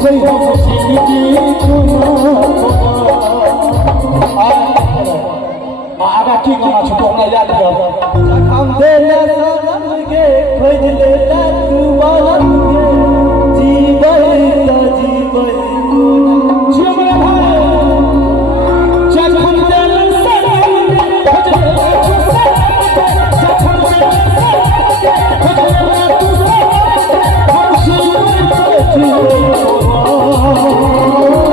जीवे हम जिंदगी आगा की गाना छो हमरा याद कर हम देले सनम के खोज लेला तू बालम के जीवे त जीवे जियो मेरा भाई जब हम देले सनम खोज लेला तू जब हम देले खोज लेला तू हम जीवे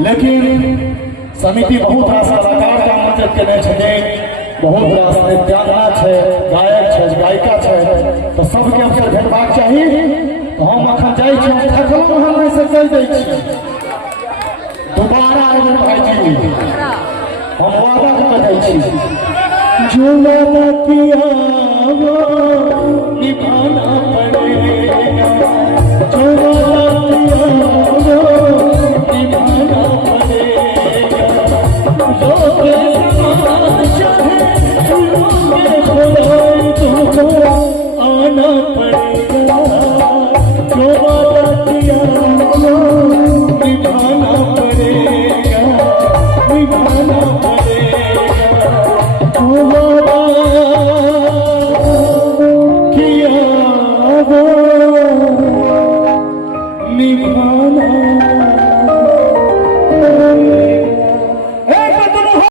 लेकिन समिति बहुत रास कलाकार के आमंत्रित केने छथिन बहुत रास नृत्यांगना छै गायक छै गायिका छै तो सबके अवसर भेटबाक चाही तो हम अखन जाइ छी थकलहुँ हम नहि से कहि दै छी दोबारा आबि भाईजी हम वादा कऽ दै छी जो वादा किया वो निभाना पड़ेगा जो वादा किया वो निभाना पड़ेगा लोग चाहे तुमको आना पड़ेगा जो वादा किया वो निभाना पड़ेगा निभाना पड़ेगा जो वादा